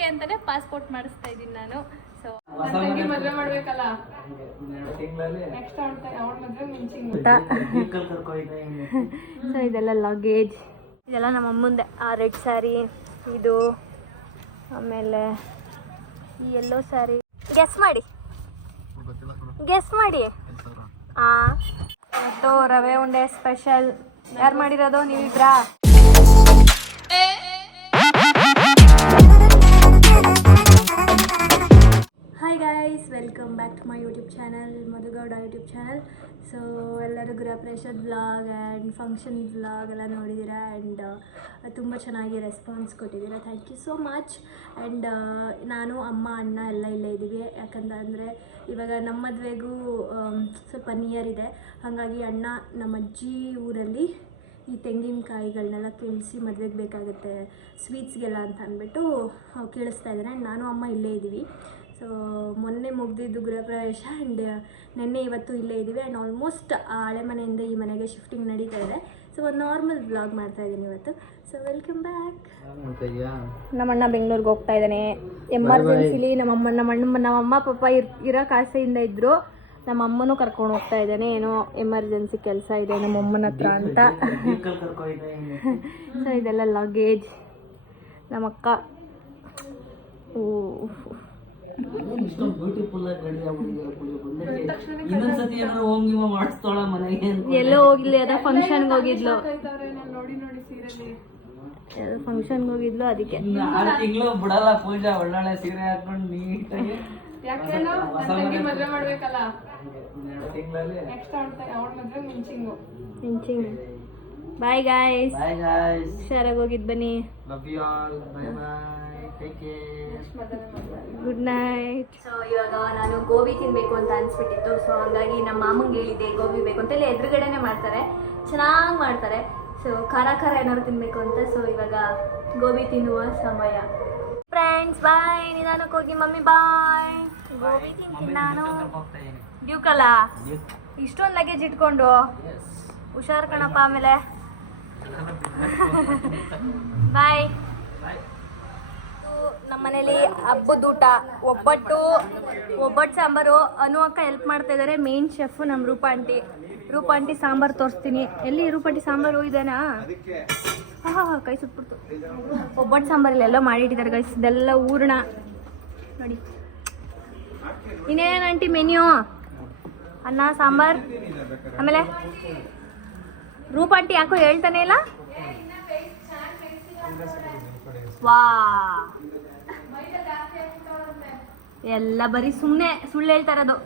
ಹೋಗಕ್ಕೆ ಅಂತಾನೆ ಪಾಸ್ಪೋರ್ಟ್ ಮಾಡಿಸ್ತಾ ಇದ್ದೀನಿ ನಾನು. ಸೊ ಮದುವೆ ಮಾಡ್ಬೇಕಲ್ಲ ನೆಕ್ಸ್ಟ್ ಅವಳ ಮದುವೆ ಮುಂಚಿಂಗ್. ಸೊ ಇದೆಲ್ಲ ಲಗೇಜ್, ಇದೆಲ್ಲ ನಮ್ಮ ಅಮ್ಮಂದೆ. ಆ ರೆಡ್ ಸ್ಯಾರಿ ಇದು, ಆಮೇಲೆ ಈ ಯೆಲ್ಲೋ ಸ್ಯಾರಿ. ಗೆಸ್ ಮಾಡಿ ಮತ್ತು ರವೆ ಉಂಡೆ ಸ್ಪೆಷಲ್. ಯಾರು ಮಾಡಿರೋದು? ನೀವಿಬ್ರಾ? Hi guys, welcome back to my YouTube channel, Madhu Gowda YouTube channel. So ಎಲ್ಲರೂ ಗೃಹಪ್ರವೇಶದ ವ್ಲಾಗ್ ಆ್ಯಂಡ್ ಫಂಕ್ಷನ್ ವ್ಲಾಗ್ ಎಲ್ಲ ನೋಡಿದ್ದೀರಾ ಆ್ಯಂಡ್ ತುಂಬ ಚೆನ್ನಾಗಿ ರೆಸ್ಪಾನ್ಸ್ ಕೊಟ್ಟಿದ್ದೀರಾ. Thank you so much. And ನಾನು, ಅಮ್ಮ, ಅಣ್ಣ ಎಲ್ಲ ಇಲ್ಲೇ ಇದ್ದೀವಿ. ಯಾಕಂದರೆ ಇವಾಗ ನಮ್ಮ ಮದುವೆಗೂ ಸ್ವಲ್ಪ ನಿಯರ್ ಇದೆ. ಹಾಗಾಗಿ ಅಣ್ಣ ನಮ್ಮ ಅಜ್ಜಿ ಊರಲ್ಲಿ ಈ ತೆಂಗಿನಕಾಯಿಗಳನ್ನೆಲ್ಲ ಕೀಳಿಸಿ ಮದುವೆಗೆ ಬೇಕಾಗುತ್ತೆ ಸ್ವೀಟ್ಸ್ಗೆಲ್ಲ ಅಂತ ಅಂದ್ಬಿಟ್ಟು ಕೀಳಿಸ್ತಾ ಇದ್ದಾರೆ. ನಾನು ಅಮ್ಮ ಇಲ್ಲೇ ಇದ್ದೀವಿ. ಸೊ ಮೊನ್ನೆ ಮುಗಿದಿದ್ದು ಗೃಹಪ್ರವೇಶ ಆ್ಯಂಡ್ ನಿನ್ನೆ ಇವತ್ತು ಇಲ್ಲೇ ಇದ್ದೀವಿ. ಆ್ಯಂಡ್ ಆಲ್ಮೋಸ್ಟ್ ಆ ಹಳೆ ಮನೆಯಿಂದ ಈ ಮನೆಗೆ ಶಿಫ್ಟಿಂಗ್ ನಡೀತಾ ಇದೆ. ಸೊ ಒಂದು ನಾರ್ಮಲ್ ವ್ಲಾಗ್ ಮಾಡ್ತಾ ಇದ್ದೀನಿ ಇವತ್ತು. So welcome back. ನಮ್ಮಣ್ಣ ಬೆಂಗಳೂರಿಗೆ ಹೋಗ್ತಾ ಇದ್ದಾನೆ ಎಮರ್ಜೆನ್ಸಿಲಿ. ನಮ್ಮಮ್ಮ ಪಾಪ ಇರೋಕೆ ಆಸೆಯಿಂದ ಇದ್ದರು. ನಮ್ಮ ಅಮ್ಮನೂ ಕರ್ಕೊಂಡು ಹೋಗ್ತಾ ಇದ್ದಾನೆ, ಏನೋ ಎಮರ್ಜೆನ್ಸಿ ಕೆಲಸ ಇದೆ ನಮ್ಮಮ್ಮನ ಹತ್ರ ಅಂತ. ಸೊ ಇದೆಲ್ಲ ಲಗೇಜ್ ನಮ್ಮಕ್ಕ. ಎಲ್ಲೋ ಹೋಗಿಲ್ಲ, ಅದ ಫಂಕ್ಷನ್ಗೆ ಹೋಗಿದ್ಲು, ಫಂಕ್ಷನ್ಗೆ ಹೋಗಿದ್ಲು, ಅದಕ್ಕೆ ಬಿಡಲ್ಲ ಪೂಜಾ. ಒಳ್ಳೊಳ್ಳೆ ಸೀರೆ ಹಾಕೊಂಡು ನೀಟಾಗಿ ಮದುವೆ ಮಾಡ್ಬೇಕಲ್ಲ ನೆಕ್ಸ್ಟ್ ಅವಳ ಮದುವೆ ಮುಂಚಿಂಗು. ಬಾಯ್ ಗಾಯ್ಸ್, ಹುಷಾರಾಗಿ ಹೋಗಿದ್ ಬನ್ನಿ. Good night. ಸೊ ಇವಾಗ ನಾನು ಗೋಬಿ ತಿನ್ಬೇಕು ಅಂತ ಅನ್ಸ್ಬಿಟ್ಟಿತ್ತು. ಸೊ ಹಂಗಾಗಿ ನಮ್ಮ ಮಾಮಂಗೆ ಹೇಳಿದ್ದೆ ಗೋಬಿ ಬೇಕು ಅಂತ. ಇಲ್ಲಿ ಎದುರುಗಡೆನೆ ಮಾಡ್ತಾರೆ, ಚೆನ್ನಾಗಿ ಮಾಡ್ತಾರೆ. ಸೊ ಖಾರ ಏನಾದ್ರು ತಿನ್ಬೇಕು ಅಂತ. ಸೊ ಇವಾಗ ಗೋಬಿ ತಿನ್ನುವ ಸಮಯ. ಫ್ರೆಂಡ್ಸ್ ಬಾಯ್, ನಿಧಾನಕ್ಕೆ ಹೋಗಿ. ಮಮ್ಮಿ ಬಾಯ್. ಗೋಬಿ ತಿಂತೀನಿ ನಾನು. ಡ್ಯೂಕಲ್ಲ ಇಷ್ಟೊಂದು ಲಗೇಜ್ ಇಟ್ಕೊಂಡು ಹುಷಾರ್ ಕಣಪ್ಪ. ಆಮೇಲೆ ಬಾಯ್. ನಮ್ಮ ಮನೇಲಿ ಹಬ್ಬದ ಊಟ, ಒಬ್ಬಟ್ಟು ಸಾಂಬಾರು. ಅನು ಅಕ್ಕ ಹೆಲ್ಪ್ ಮಾಡ್ತಾ ಇದ್ದಾರೆ. ಮೇನ್ ಶೆಫ್ ನಮ್ಮ ರೂಪಾ ಆಂಟಿ ಸಾಂಬಾರು ತೋರಿಸ್ತೀನಿ. ಎಲ್ಲಿ ರೂಪಾ ಆಂಟಿ ಸಾಂಬಾರು ಇದೇನಾ? ಕೈ ಸುಟ್ಬಿಡ್ತು. ಒಬ್ಬಟ್ಟು ಸಾಂಬಾರಲ್ಲಿ ಎಲ್ಲ ಮಾಡಿಟ್ಟಿದ್ದಾರೆ ಗೈಸ್. ಇದೆಲ್ಲ ಹೂರ್ಣ ನೋಡಿ. ಇನ್ನೇನು ಆಂಟಿ ಮೆನ್ಯೂ? ಅನ್ನ ಸಾಂಬಾರ್. ಆಮೇಲೆ ರೂಪಾ ಆಂಟಿ ಯಾಕೋ ಹೇಳ್ತಾನೆ ಇಲ್ಲ. ವಾ, ಎಲ್ಲ ಬರೀ ಸುಮ್ಮನೆ ಸುಳ್ಳು ಹೇಳ್ತಾ ಇರೋದು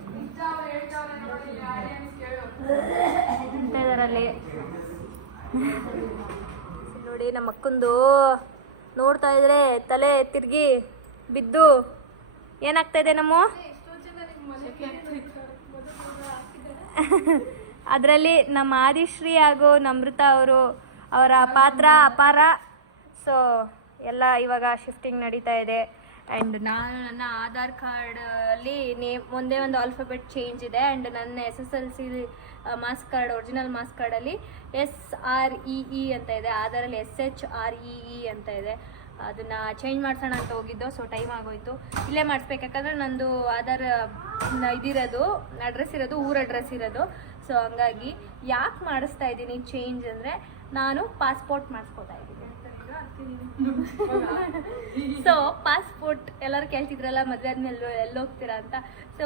ಇದರಲ್ಲಿ ನೋಡಿ. ನಮ್ಮ ಅಕ್ಕಂದು ನೋಡ್ತಾ ಇದ್ರೆ ತಲೆ ತಿರ್ಗಿ ಬಿದ್ದು ಏನಾಗ್ತಾ ಇದೆ ನಮ್ಮ ಅದರಲ್ಲಿ ನಮ್ಮ ಆದಿಶ್ರೀ ಹಾಗೂ ನಮೃತ ಅವರ ಪಾತ್ರ ಅಪಾರ. ಸೊ ಎಲ್ಲ ಇವಾಗ ಶಿಫ್ಟಿಂಗ್ ನಡೀತಾ ಇದೆ. ಆ್ಯಂಡ್ ನನ್ನ ಆಧಾರ್ ಕಾರ್ಡಲ್ಲಿ ಒಂದೇ ಒಂದು ಆಲ್ಫಾಬೆಟ್ ಚೇಂಜ್ ಇದೆ. ಆ್ಯಂಡ್ ನನ್ನ SSLC marks card, original marks ಕಾರ್ಡಲ್ಲಿ SREE ಅಂತ ಇದೆ, ಆಧಾರಲ್ಲಿ SHREE ಅಂತ ಇದೆ. ಅದನ್ನು ಚೇಂಜ್ ಮಾಡಿಸೋಣ ಅಂತ ಹೋಗಿದ್ದು. ಸೊ ಟೈಮ್ ಆಗೋಯ್ತು. ಇಲ್ಲೇ ಮಾಡಿಸ್ಬೇಕು, ಯಾಕಂದರೆ ನಂದು ಆಧಾರ್ ಅಡ್ರೆಸ್ ಇರೋದು ಊರ ಅಡ್ರೆಸ್ ಇರೋದು. ಸೊ ಹಂಗಾಗಿ ಯಾಕೆ ಮಾಡಿಸ್ತಾ ಇದ್ದೀನಿ ಚೇಂಜ್ ಅಂದರೆ, ನಾನು ಪಾಸ್ಪೋರ್ಟ್ ಮಾಡಿಸ್ಕೋತಾ ಇದ್ದೀನಿ. ಸೊ ಪಾಸ್ಪೋರ್ಟ್ ಎಲ್ಲರೂ ಕೇಳ್ತಿದ್ರಲ್ಲ ಮದುವೆ ಆದ್ಮೇಲೆ ಎಲ್ಲಿ ಹೋಗ್ತೀರಾ ಅಂತ. ಸೊ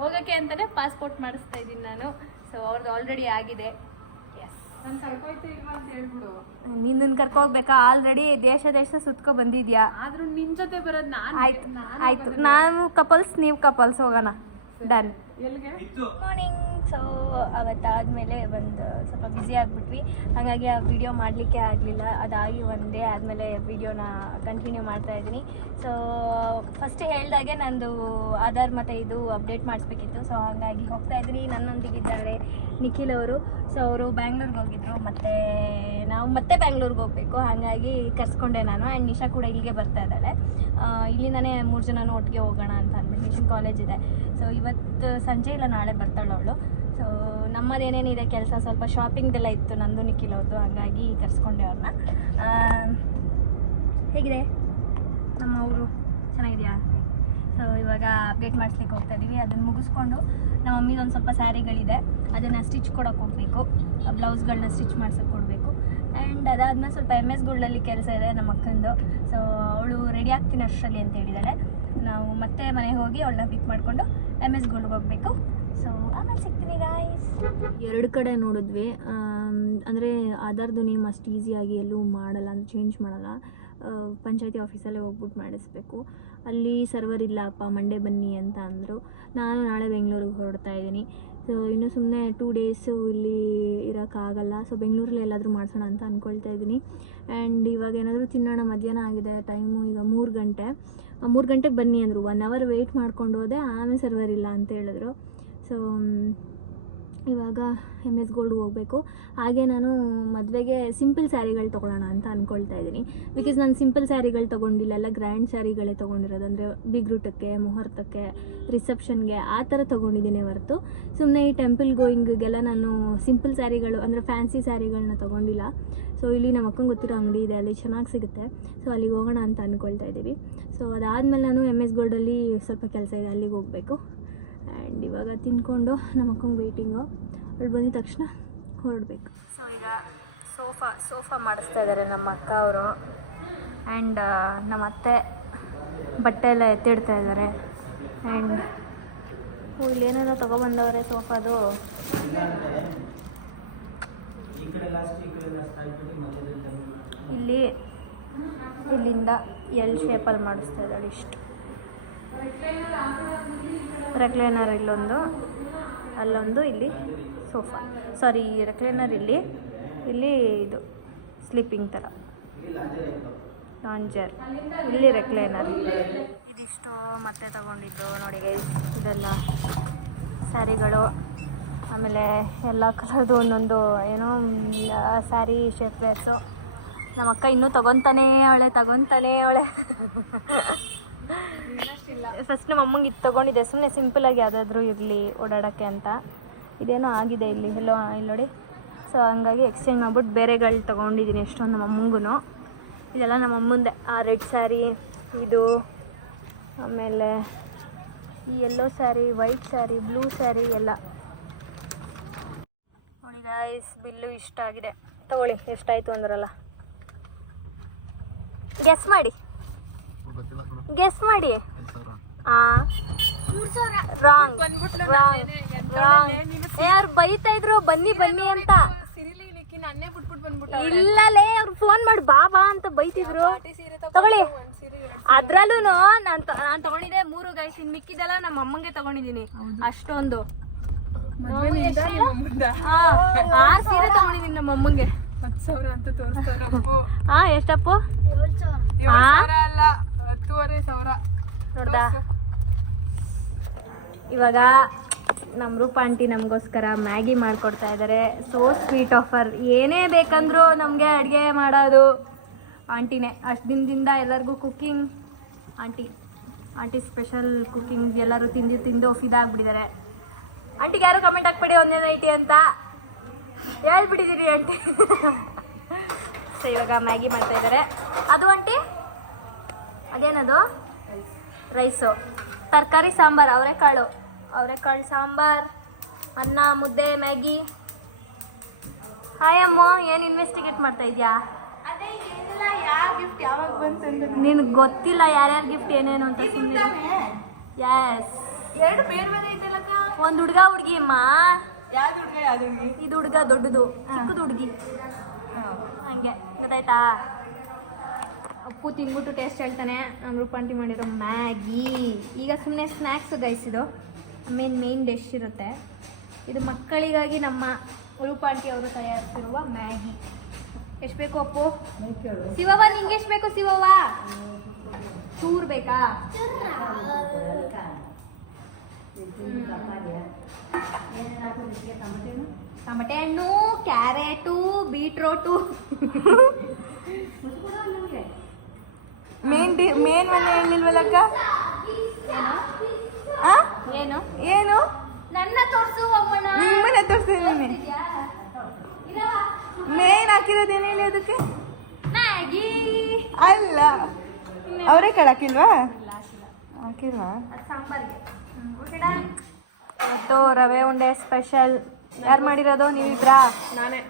ಹೋಗಕ್ಕೆ ಅಂತಾನೆ ಪಾಸ್ಪೋರ್ಟ್ ಮಾಡಿಸ್ತಾ ಇದ್ದೀನಿ ನಾನು. ಸೊ ಅವ್ರದ್ದು ಆಲ್ರೆಡಿ ಆಗಿದೆ. ನಿನ್ನ ಕರ್ಕೋಗ್ಬೇಕಾ? ಆಲ್ರೆಡಿ ದೇಶ ಸುತ್ಕೊ ಬಂದಿದ್ಯಾ. ಆದ್ರೂ ನಿನ್ ಜೊತೆ ಬರೋದು ನಾನು. ಆಯ್ತು ನಾನು ಕಪಲ್ಸ್, ನೀವು ಕಪಲ್ಸ್, ಹೋಗೋಣ. ಡನ್. ಮಾರ್ನಿಂಗ್. ಸೊ ಅವತ್ತಾದಮೇಲೆ ಒಂದು ಸ್ವಲ್ಪ ಬ್ಯುಸಿ ಆಗಿಬಿಟ್ವಿ. ಹಾಗಾಗಿ ಆ ವಿಡಿಯೋ ಮಾಡಲಿಕ್ಕೆ ಆಗಲಿಲ್ಲ. ಅದಾಗಿ ಒನ್ ಡೇ ಆದಮೇಲೆ ವಿಡಿಯೋನ ಕಂಟಿನ್ಯೂ ಮಾಡ್ತಾಯಿದ್ದೀನಿ. ಸೊ ಫಸ್ಟ್ ಹೇಳ್ದಾಗೆ ನಂದು ಆಧಾರ್ ಮತ್ತು ಇದು ಅಪ್ಡೇಟ್ ಮಾಡಿಸ್ಬೇಕಿತ್ತು. ಸೊ ಹಾಗಾಗಿ ಹೋಗ್ತಾಯಿದ್ದೀನಿ. ನನ್ನೊಂದಿಗಿದ್ದಾರೆ ನಿಖಿಲ್ ಅವರು. ಸೊ ಅವರು ಬ್ಯಾಂಗ್ಳೂರ್ಗೆ ಹೋಗಿದ್ರು, ಮತ್ತು ನಾವು ಮತ್ತೆ ಬ್ಯಾಂಗ್ಳೂರ್ಗೆ ಹೋಗಬೇಕು. ಹಾಗಾಗಿ ಕರ್ಸ್ಕೊಂಡೆ ನಾನು. ಆ್ಯಂಡ್ ನಿಶಾ ಕೂಡ ಇಲ್ಲಿಗೆ ಬರ್ತಾ ಇದ್ದಾಳೆ. ಇಲ್ಲಿಂದನೇ 3 ಜನನೂ ಒಟ್ಟಿಗೆ ಹೋಗೋಣ ಅಂತ ಅಂದ್ಬಿಟ್ಟು. ಮಿಷನ್ ಕಾಲೇಜ್ ಇದೆ. ಸೊ ಇವತ್ತು ಸಂಜೆ ಇಲ್ಲ ನಾಳೆ ಬರ್ತಾಳೆ ಅವಳು. ಸೊ ನಮ್ಮದೇನೇನಿದೆ ಕೆಲಸ, ಸ್ವಲ್ಪ ಶಾಪಿಂಗ್ದೆಲ್ಲ ಇತ್ತು ನಂದು ನಿಖಿಲ್ ಅವ್ರದ್ದು. ಹಾಗಾಗಿ ಕರ್ಸ್ಕೊಂಡೆ ಅವ್ರನ್ನ. ಹೇಗಿದೆ ನಮ್ಮ ಊರು? ಚೆನ್ನಾಗಿದೆಯಾ? ಸೊ ಇವಾಗ ಅಪ್ಡೇಟ್ ಮಾಡಿಸ್ಲಿಕ್ಕೆ ಹೋಗ್ತಾ ಇದ್ದೀವಿ. ಅದನ್ನು ಮುಗಿಸ್ಕೊಂಡು ನಮ್ಮ ಮಮ್ಮಿದು ಒಂದು ಸ್ವಲ್ಪ ಸ್ಯಾರಿಗಳಿದೆ, ಅದನ್ನು ಸ್ಟಿಚ್ ಕೊಡೋಕೆ ಹೋಗಬೇಕು, ಬ್ಲೌಸ್ಗಳನ್ನ ಸ್ಟಿಚ್ ಮಾಡ್ಸೋಕೆ ಕೊಡಬೇಕು. ಆ್ಯಂಡ್ ಅದಾದಮೇಲೆ ಸ್ವಲ್ಪ MS ಗೋಲ್ಡಲ್ಲಿ ಕೆಲಸ ಇದೆ ನಮ್ಮ ಅಕ್ಕಂದು. ಸೊ ಅವಳು ರೆಡಿ ಆಗ್ತೀನಿ ಅಷ್ಟರಲ್ಲಿ ಅಂತ ಹೇಳಿದ್ದಾಳೆ. ನಾವು ಮತ್ತೆ ಮನೆಗೆ ಹೋಗಿ ಅವಳನ್ನ ಪಿಕ್ ಮಾಡಿಕೊಂಡು MS ಗೋಲ್ಡ್ಗೆ ಹೋಗಬೇಕು. ಸೊ ಆಮೇಲೆ ಸಿಗ್ತೀನಿ ಗಾಯ್ಸ್. 2 ಕಡೆ ನೋಡಿದ್ವಿ. ಅಂದರೆ ಆಧಾರ್ದು ನೇಮ್ ಅಷ್ಟು ಈಸಿಯಾಗಿ ಎಲ್ಲೂ ಮಾಡಲ್ಲ, ಅಂದರೆ ಚೇಂಜ್ ಮಾಡಲ್ಲ. ಪಂಚಾಯತಿ ಆಫೀಸಲ್ಲೇ ಹೋಗ್ಬಿಟ್ಟು ಮಾಡಿಸ್ಬೇಕು. ಅಲ್ಲಿ ಸರ್ವರ್ ಇಲ್ಲಪ್ಪ, ಮಂಡೇ ಬನ್ನಿ ಅಂತ ಅಂದರು. ನಾನು ನಾಳೆ ಬೆಂಗಳೂರಿಗೆ ಹೊರಡ್ತಾ ಇದ್ದೀನಿ. ಸೊ ಇನ್ನೂ ಸುಮ್ಮನೆ 2 ಡೇಸು ಇಲ್ಲಿ ಇರೋಕ್ಕಾಗಲ್ಲ. ಸೊ ಬೆಂಗಳೂರಲ್ಲಿ ಎಲ್ಲಾದರೂ ಮಾಡಿಸೋಣ ಅಂತ ಅಂದ್ಕೊಳ್ತಾ ಇದ್ದೀನಿ. ಆ್ಯಂಡ್ ಇವಾಗ ಏನಾದರೂ ತಿನ್ನೋಣ, ಮಧ್ಯಾಹ್ನ ಆಗಿದೆ, ಟೈಮು ಈಗ 3 ಗಂಟೆ. 3 ಗಂಟೆಗೆ ಬನ್ನಿ ಅಂದರು. 1 ಅವರ್ ವೆಯ್ಟ್ ಮಾಡ್ಕೊಂಡು ಹೋದೆ, ಆಮೇಲೆ ಸರ್ವರ್ ಇಲ್ಲ ಅಂತ ಹೇಳಿದ್ರು. ಸೊ ಇವಾಗ MS ಗೋಲ್ಡ್ಗೆ ಹೋಗಬೇಕು. ಹಾಗೆ ನಾನು ಮದುವೆಗೆ ಸಿಂಪಲ್ ಸ್ಯಾರಿಗಳು ತೊಗೊಳ್ಳೋಣ ಅಂತ ಅಂದ್ಕೊಳ್ತಾ ಇದ್ದೀನಿ. ಬಿಕಾಸ್ ನಾನು ಸಿಂಪಲ್ ಸ್ಯಾರಿಗಳು ತೊಗೊಂಡಿಲ್ಲ, ಎಲ್ಲ ಗ್ರ್ಯಾಂಡ್ ಸ್ಯಾರಿಗಳೇ ತೊಗೊಂಡಿರೋದು. ಅಂದರೆ ಬಿಗ್ರೂಟಕ್ಕೆ, ಮುಹೂರ್ತಕ್ಕೆ, ರಿಸೆಪ್ಷನ್ಗೆ ಆ ಥರ ತೊಗೊಂಡಿದ್ದೀನಿ ಹೊರತು ಸುಮ್ಮನೆ ಈ ಟೆಂಪಲ್ ಗೋಯಿಂಗಿಗೆಲ್ಲ ನಾನು ಸಿಂಪಲ್ ಸ್ಯಾರಿಗಳು ಅಂದರೆ ಫ್ಯಾನ್ಸಿ ಸ್ಯಾರಿಗಳನ್ನ ತೊಗೊಂಡಿಲ್ಲ. ಸೊ ಇಲ್ಲಿ ನಮ್ಮ ಅಕ್ಕಂಗೆ ಗೊತ್ತಿರೋ ಅಂಗಡಿ ಇದೆ, ಅಲ್ಲಿ ಚೆನ್ನಾಗಿ ಸಿಗುತ್ತೆ. ಸೊ ಅಲ್ಲಿಗೆ ಹೋಗೋಣ ಅಂತ ಅಂದ್ಕೊಳ್ತಾ ಇದ್ದೀವಿ. ಸೊ ಅದಾದಮೇಲೆ ನಾನು MS ಗೋಲ್ಡಲ್ಲಿ ಸ್ವಲ್ಪ ಕೆಲಸ ಇದೆ, ಅಲ್ಲಿಗೆ ಹೋಗಬೇಕು. ಆ್ಯಂಡ್ ಇವಾಗ ತಿಂದ್ಕೊಂಡು ನಮ್ಮ ಅಕ್ಕಂಗೆ ವೆಯ್ಟಿಂಗು, ಅವಳು ಬಂದಿದ ತಕ್ಷಣ ಹೊರಡಬೇಕು. ಸೊ ಈಗ ಸೋಫಾ ಮಾಡಿಸ್ತಾ ಇದ್ದಾರೆ ನಮ್ಮ ಅಕ್ಕ ಅವರು. ಆ್ಯಂಡ್ ನಮ್ಮ ಅತ್ತೆ ಬಟ್ಟೆ ಎಲ್ಲ ಎತ್ತಿಡ್ತಾ ಇದ್ದಾರೆ. ಆ್ಯಂಡ್ ಇಲ್ಲೇನೇನೋ ತೊಗೊಬಂದವ್ರೆ ಸೋಫಾದು. ಇಲ್ಲಿಂದ L ಶೇಪಲ್ಲಿ ಮಾಡಿಸ್ತಾ ಇದ್ದಾಳೆ. ಇಷ್ಟು ರೆಕ್ಲೈನರ್ ಇಲ್ಲೊಂದು, ಅಲ್ಲೊಂದು, ಇಲ್ಲಿ ಸೋಫಾ, ಸಾರಿ ರೆಕ್ಲೈನರ್ ಇಲ್ಲಿ ಇದು ಸ್ಲೀಪಿಂಗ್ ಥರ ಲಾಂಜರ್, ಇಲ್ಲಿ ರೆಕ್ಲೈನರ್. ಇದಿಷ್ಟು ಮತ್ತೆ ತಗೊಂಡಿದ್ದು ನೋಡಿ ಗೈಸ್. ಇದೆಲ್ಲ ಸ್ಯಾರಿಗಳು, ಆಮೇಲೆ ಎಲ್ಲ ಕಲರ್ದು ಒಂದೊಂದು ಏನೋ ಸ್ಯಾರಿ ಶೇಪ್ ವೇರ್ಸು. ನಮ್ಮ ಅಕ್ಕ ಇನ್ನೂ ತಗೊತಾನೇ ಅವಳೆ. ಫಸ್ಟ್ ನಮ್ಮ ಅಮ್ಮಂಗೆ ಇದು ತೊಗೊಂಡಿದ್ದೆ, ಸುಮ್ಮನೆ ಸಿಂಪಲಾಗಿ ಯಾವುದಾದ್ರೂ ಇರಲಿ ಓಡಾಡೋಕ್ಕೆ ಅಂತ. ಇದೇನೋ ಆಗಿದೆ ಇಲ್ಲಿ ನೋಡಿ. ಸೊ ಹಂಗಾಗಿ ಎಕ್ಸ್ಚೇಂಜ್ ಮಾಡ್ಬಿಟ್ಟು ಬೇರೆಗಳು ತೊಗೊಂಡಿದ್ದೀನಿ ಎಷ್ಟೊಂದು ನಮ್ಮ ಅಮ್ಮಂಗೂ. ಇದೆಲ್ಲ ನಮ್ಮ ಅಮ್ಮಂದೆ. ಆ ರೆಡ್ ಸ್ಯಾರಿ, ಇದು, ಆಮೇಲೆ ಈ yellow sari, white sari, blue sari ಎಲ್ಲ ನೋಡಿ ಗೈಸ್. ಬಿಲ್ಲು ಇಷ್ಟ ಆಗಿದೆ, ತಗೊಳ್ಳಿ. ಎಷ್ಟಾಯಿತು ಅಂದ್ರಲ್ಲ, ಗೆಸ್ ಮಾಡಿ. ಯಾರು ಬೈತಾ ಇದ್ರು ಬನ್ನಿ ಅಂತ. ಇಲ್ಲಲೇ ಅವ್ರು ಫೋನ್ ಮಾಡಿ ಬಾ ಅಂತ ಬೈತಿದ್ರು. ತಗೊಳ್ಳಿ. ಅದ್ರಲ್ಲೂ ನಾನು ತಗೊಂಡಿದ್ದೆ 3 ಗೈಸ್. ಇನ್ ಮಿಕ್ಕಿದೆಲ್ಲ ನಮ್ಮ ಅಮ್ಮಂಗೆ ತಗೊಂಡಿದ್ದೀನಿ. ಅಷ್ಟೊಂದು 6 ಸೀರೆ ತಗೊಂಡಿದ್ದೀನಿ ನಮ್ಮ ಅಮ್ಮಂಗೆ. 10,000 ಅಂತ ತೋರಿಸ್ತಾರೆ. ಎಷ್ಟಪ್ಪು? 10,000 ನೋಡ್ದಾ? ಇವಾಗ ನಮ್ಮ ರೂಪ ಆಂಟಿ ನಮಗೋಸ್ಕರ ಮ್ಯಾಗಿ ಮಾಡಿಕೊಡ್ತಾ ಇದ್ದಾರೆ. So sweet offer. ಏನೇ ಬೇಕಂದ್ರೂ ನಮಗೆ ಅಡುಗೆ ಮಾಡೋದು ಆಂಟಿನೇ. ಅಷ್ಟು ದಿನದಿಂದ ಎಲ್ಲರಿಗೂ ಕುಕ್ಕಿಂಗ್ ಆಂಟಿ ಸ್ಪೆಷಲ್ ಕುಕ್ಕಿಂಗ್ ಎಲ್ಲರೂ ತಿಂದು ಫಿದಾಗ್ಬಿಟ್ಟಿದ್ದಾರೆ. ಆಂಟಿಗೆ ಯಾರು ಕಮೆಂಟ್ ಹಾಕ್ಬೇಡಿ ಒಂದೇ ನೈಟಿ ಅಂತ ಹೇಳ್ಬಿಟ್ಟಿದ್ದೀರಿ ಆಂಟಿ. ಸೊ ಇವಾಗ ಮ್ಯಾಗಿ ಮಾಡ್ತಾ ಇದ್ದಾರೆ. ಅದು ಆಂಟಿ ಅದೇನದು? ರೈಸು, ತರಕಾರಿ ಸಾಂಬಾರು, ಅವರೆಕಾಳು ಸಾಂಬಾರು, ಅನ್ನ, ಮುದ್ದೆ, ಮ್ಯಾಗಿ. ಹಾಯ್ ಅಮ್ಮ, ಏನು ಇನ್ವೆಸ್ಟಿಗೇಟ್ ಮಾಡ್ತಾ ಇದೆಯಾ? ನಿನಗೆ ಗೊತ್ತಿಲ್ಲ ಯಾರ್ಯಾರ ಗಿಫ್ಟ್ ಏನೇನು ಅಂತ ಸುಮ್ಮನೆ. ಎಸ್, ಒಂದು ಹುಡುಗ ಹುಡುಗಿ ಅಮ್ಮ. ಇದು ಹುಡುಗ ದೊಡ್ಡದು, ಚಿಕ್ಕದು ಹುಡುಗಿ. ಹಂಗೆ ಗೊತ್ತಾಯ್ತಾ? ಅಪ್ಪು ತಿಂದ್ಬಿಟ್ಟು ಟೇಸ್ಟ್ ಹೇಳ್ತಾನೆ. ನಮ್ಮ ರೂಪಾಂಟಿ ಮಾಡಿರೋ ಮ್ಯಾಗಿ. ಈಗ ಸುಮ್ಮನೆ ಸ್ನ್ಯಾಕ್ಸ್ ಗೈಸ್. ಇದು ಮೇನ್ ಡಿಶ್ ಇರುತ್ತೆ. ಇದು ಮಕ್ಕಳಿಗಾಗಿ ನಮ್ಮ ರೂಪಾಂಟಿ ಅವರು ತಯಾರಿಸಿರುವ ಮ್ಯಾಗಿ. ಎಷ್ಟು ಬೇಕು ಅಪ್ಪು? ಶಿವವ್ವ ನಿಂಗೆ ಎಷ್ಟು ಬೇಕು ಶಿವವ್ವ? ಚೂರು ಬೇಕಾ? ಟಮಟೆ ಹಣ್ಣು, ಕ್ಯಾರೆಟು, ಬೀಟ್ರೋಟು. ಮೇನ್ ಮನೆ ಹೇಳಿಲ್ವಲ್ಲಕ್ಕ? ಏನು ನನ್ನ ತೋರ್ಸು ಅಮ್ಮಣ್ಣ. ನಿಮ್ಮನೆ ತೋರಿಸ್ತೀನಿ. ಮೇನ್ ಹಾಕಿರೋದೇನು ಹೇಳಿ ಅದಕ್ಕೆ? ಮ್ಯಾಗಿ ಅಲ್ಲ. ಅವರೇ ಹಾಕಿಲ್ವಾ ಹಾಕಿಲ್ವಾ ಅದು ಸಾಂಬಾರ್ಗೆ ಮತ್ತು ರವೆ ಉಂಡೆ ಸ್ಪೆಷಲ್ ಯಾರು ಮಾಡಿರೋದು ನೀವಿಬ್ರಾ? ನಾನೇ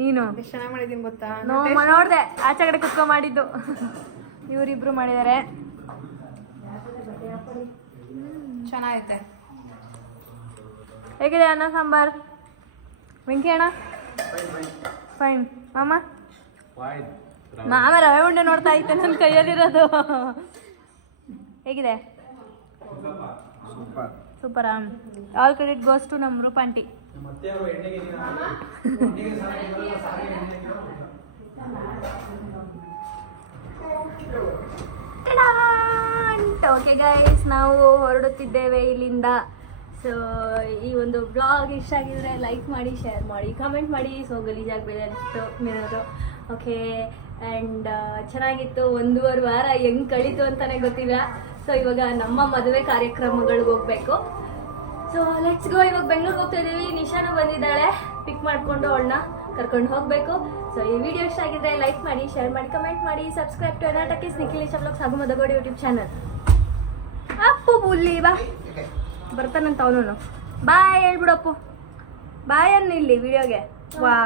ನೀನು ಎಷ್ಟು ಚೆನ್ನಾಗಿ ಮಾಡಿದ್ದೀನಿ ಗೊತ್ತಾ? ನೋಡಿದೆ ಆಚೆ ಕಡೆ ಕುತ್ಕೊಂಡು ಮಾಡಿದ್ದು. ಇವರಿಬ್ರು ಮಾಡಿದ್ದಾರೆ. ಚೆನ್ನಾಗೈತೆ. ಹೇಗಿದೆ ಅನ್ನ ಸಾಂಬಾರ್? ವೆಂಕಿ ಅಣ್ಣ ಫೈನ್. ಮಾಮ ರವೆ ಉಂಡೆ ನೋಡ್ತಾ ಇದ್ದೆ ನನ್ನ ಕೈಯಲ್ಲಿರೋದು. ಹೇಗಿದೆ? ಸೂಪರಾ? ಆಲ್ ಕ್ರೆಡಿಟ್ ಗೋಸ್ ಟು ನಮ್ಮ ರೂಪಾಂಟಿ. ಓಕೆ ಗೈಸ್, ನಾವು ಹೊರಡುತ್ತಿದ್ದೇವೆ ಇಲ್ಲಿಂದ. ಸೊ ಈ ಒಂದು ಬ್ಲಾಗ್ ಇಷ್ಟ ಆಗಿದ್ರೆ ಲೈಕ್ ಮಾಡಿ, ಶೇರ್ ಮಾಡಿ, ಕಮೆಂಟ್ ಮಾಡಿ. ಸೊ ಗಲೀಜಾಗಬೇಡ ಅಷ್ಟು ಮಿರೋದು. ಓಕೆ, ಆ್ಯಂಡ್ ಚೆನ್ನಾಗಿತ್ತು. 1.5 ವಾರ ಹೆಂಗೆ ಕಳೀತು ಅಂತಲೇ ಗೊತ್ತಿಲ್ಲ. ಸೊ ಇವಾಗ ನಮ್ಮ ಮದುವೆ ಕಾರ್ಯಕ್ರಮಗಳಿಗೆ ಹೋಗ್ಬೇಕು. So let's go. ಇವಾಗ ಬೆಂಗಳೂರಿಗೆ ಹೋಗ್ತಾ ಇದ್ದೀವಿ. ನಿಶಾನು ಬಂದಿದ್ದಾಳೆ, ಪಿಕ್ ಮಾಡಿಕೊಂಡು ಅವಳನ್ನ ಕರ್ಕೊಂಡು ಹೋಗಬೇಕು. ಸೊ ಈ ವಿಡಿಯೋ ಇಷ್ಟ ಆಗಿದ್ರೆ ಲೈಕ್ ಮಾಡಿ, ಶೇರ್ ಮಾಡಿ, ಕಮೆಂಟ್ ಮಾಡಿ, ಸಬ್ಸ್ಕ್ರೈಬ್ ಟು ಎನಾಟಕೀಸ್ ನಿಖಿಲೇಶ್ ವ್ಲಾಗ್ಸ್ ಹಾಗೂ ಮದಗೋಡಿ ಯೂಟ್ಯೂಬ್ ಚಾನಲ್. ಅಪ್ಪು ಬುಲ್ಲಿ ಬಾ ಬರ್ತಾನಂತ ಅವನು. ಬಾಯ್ ಹೇಳ್ಬಿಡಪ್ಪು. ಬಾಯ್ ಅನ್ನು ಇಲ್ಲಿ ವಿಡಿಯೋಗೆ. ವಾ